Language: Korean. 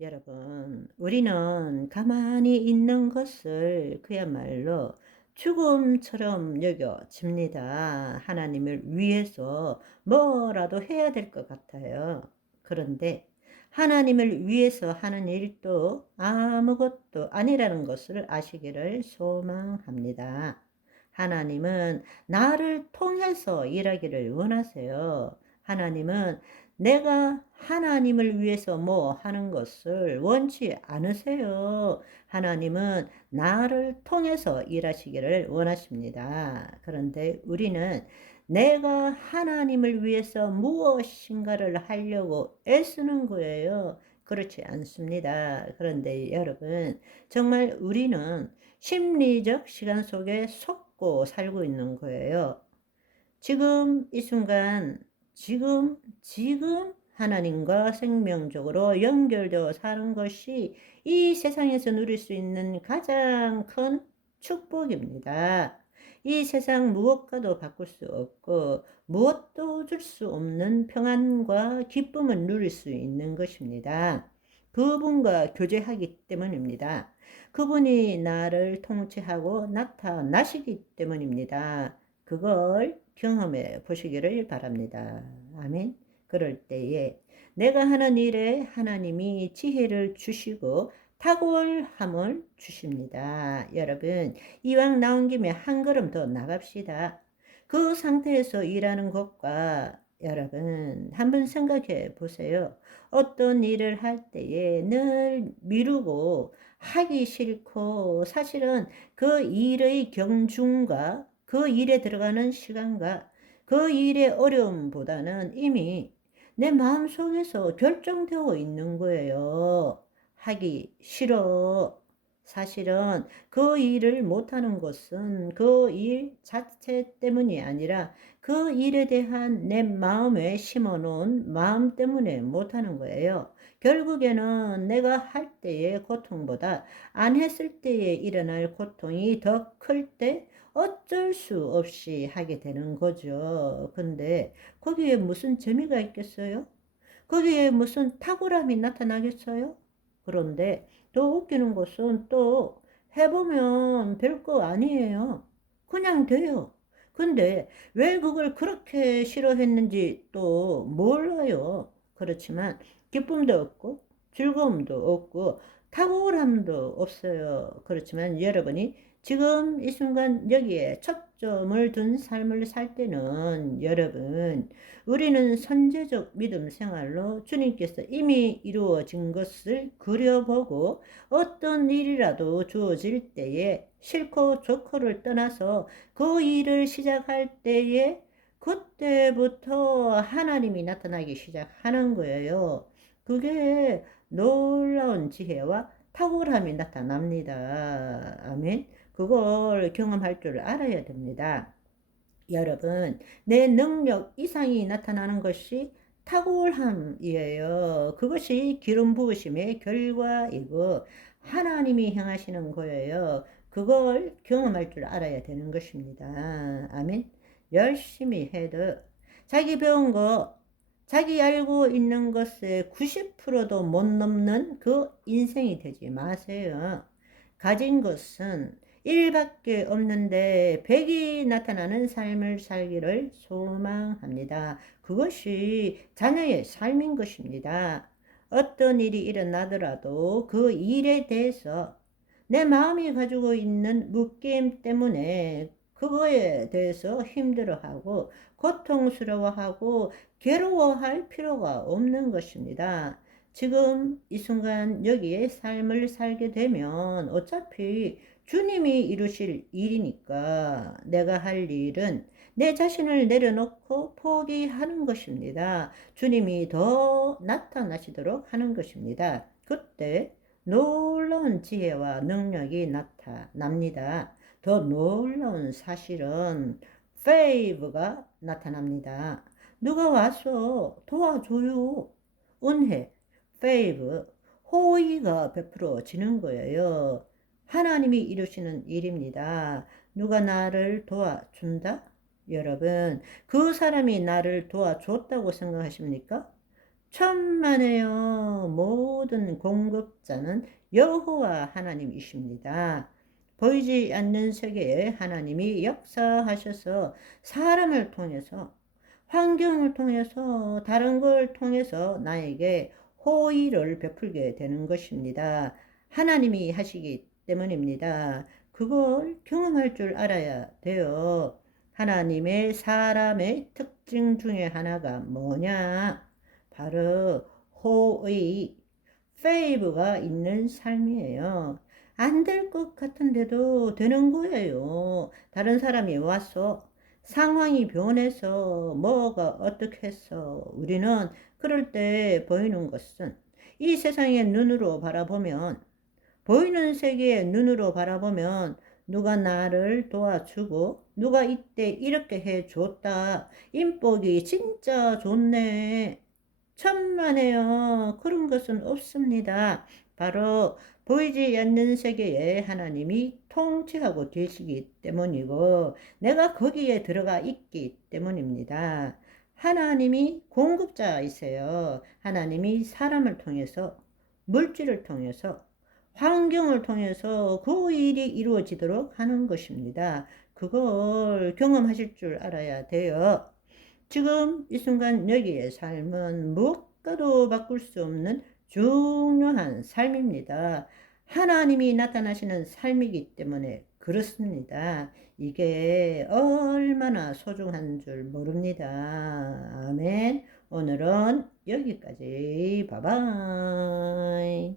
여러분, 우리는 가만히 있는 것을 그야말로 죽음처럼 여겨집니다. 하나님을 위해서 뭐라도 해야 될 것 같아요. 그런데 하나님을 위해서 하는 일도 아무것도 아니라는 것을 아시기를 소망합니다. 하나님은 나를 통해서 일하기를 원하세요. 하나님은 내가 하나님을 위해서 뭐 하는 것을 원치 않으세요. 하나님은 나를 통해서 일하시기를 원하십니다. 그런데 우리는 내가 하나님을 위해서 무엇인가를 하려고 애쓰는 거예요. 그렇지 않습니다. 그런데 여러분, 정말 우리는 심리적 시간 속에 속고 살고 있는 거예요. 지금 이 순간, 지금 하나님과 생명적으로 연결되어 사는 것이 이 세상에서 누릴 수 있는 가장 큰 축복입니다. 이 세상 무엇과도 바꿀 수 없고 무엇도 줄 수 없는 평안과 기쁨을 누릴 수 있는 것입니다. 그분과 교제하기 때문입니다. 그분이 나를 통치하고 나타나시기 때문입니다. 그걸 경험해 보시기를 바랍니다. 아멘. 그럴 때에 내가 하는 일에 하나님이 지혜를 주시고 탁월함을 주십니다. 여러분, 이왕 나온 김에 한 걸음 더 나갑시다. 그 상태에서 일하는 것과 여러분 한번 생각해 보세요. 어떤 일을 할 때에 늘 미루고 하기 싫고 사실은 그 일의 경중과 그 일에 들어가는 시간과 그 일의 어려움보다는 이미 내 마음속에서 결정되어 있는 거예요. 하기 싫어. 사실은 그 일을 못하는 것은 그 일 자체 때문이 아니라 그 일에 대한 내 마음에 심어놓은 마음 때문에 못하는 거예요. 결국에는 내가 할 때의 고통보다 안 했을 때에 일어날 고통이 더 클 때 어쩔 수 없이 하게 되는 거죠. 근데 거기에 무슨 재미가 있겠어요? 거기에 무슨 탁월함이 나타나겠어요? 그런데 더 웃기는 것은 또 해보면 별거 아니에요. 그냥 돼요. 근데 왜 그걸 그렇게 싫어했는지 또 몰라요. 그렇지만 기쁨도 없고 즐거움도 없고 탁월함도 없어요. 그렇지만 여러분이 지금 이 순간 여기에 초점을 둔 삶을 살 때는 여러분, 우리는 선제적 믿음 생활로 주님께서 이미 이루어진 것을 그려보고 어떤 일이라도 주어질 때에 싫고 좋고를 떠나서 그 일을 시작할 때에 그때부터 하나님이 나타나기 시작하는 거예요. 그게 놀라운 지혜와 탁월함이 나타납니다. 아멘. 그걸 경험할 줄 알아야 됩니다. 여러분, 내 능력 이상이 나타나는 것이 탁월함이에요. 그것이 기름 부으심의 결과이고 하나님이 행하시는 거예요. 그걸 경험할 줄 알아야 되는 것입니다. 아멘. 열심히 해도 자기 배운 거, 자기 알고 있는 것의 90%도 못 넘는 그 인생이 되지 마세요. 가진 것은 1밖에 없는데 100이 나타나는 삶을 살기를 소망합니다. 그것이 자녀의 삶인 것입니다. 어떤 일이 일어나더라도 그 일에 대해서 내 마음이 가지고 있는 묶임 때문에 그거에 대해서 힘들어하고 고통스러워하고 괴로워할 필요가 없는 것입니다. 지금 이 순간 여기에 삶을 살게 되면 어차피 주님이 이루실 일이니까 내가 할 일은 내 자신을 내려놓고 포기하는 것입니다. 주님이 더 나타나시도록 하는 것입니다. 그때 놀라운 지혜와 능력이 나타납니다. 더 놀라운 사실은 페이브가 나타납니다. 누가 와서 도와줘요. 은혜, 페이브, 호의가 베풀어지는 거예요. 하나님이 이루시는 일입니다. 누가 나를 도와준다? 여러분, 그 사람이 나를 도와줬다고 생각하십니까? 천만에요. 모든 공급자는 여호와 하나님이십니다. 보이지 않는 세계에 하나님이 역사하셔서 사람을 통해서, 환경을 통해서, 다른 걸 통해서 나에게 호의를 베풀게 되는 것입니다. 하나님이 하시기 때문입니다. 그걸 경험할 줄 알아야 돼요. 하나님의 사람의 특징 중에 하나가 뭐냐? 바로 호의, 페이브가 있는 삶이에요. 안 될 것 같은데도 되는 거예요. 다른 사람이 와서 상황이 변해서 뭐가 어떻게 해서 우리는 그럴 때 보이는 것은 이 세상의 눈으로 바라보면, 보이는 세계의 눈으로 바라보면 누가 나를 도와주고 누가 이때 이렇게 해줬다. 인복이 진짜 좋네. 천만에요. 그런 것은 없습니다. 바로 보이지 않는 세계에 하나님이 통치하고 계시기 때문이고 내가 거기에 들어가 있기 때문입니다. 하나님이 공급자이세요. 하나님이 사람을 통해서, 물질을 통해서, 환경을 통해서 그 일이 이루어지도록 하는 것입니다. 그걸 경험하실 줄 알아야 돼요. 지금 이 순간 여기의 삶은 무엇과도 바꿀 수 없는 중요한 삶입니다. 하나님이 나타나시는 삶이기 때문에 그렇습니다. 이게 얼마나 소중한 줄 모릅니다. 아멘. 오늘은 여기까지. 바이바이.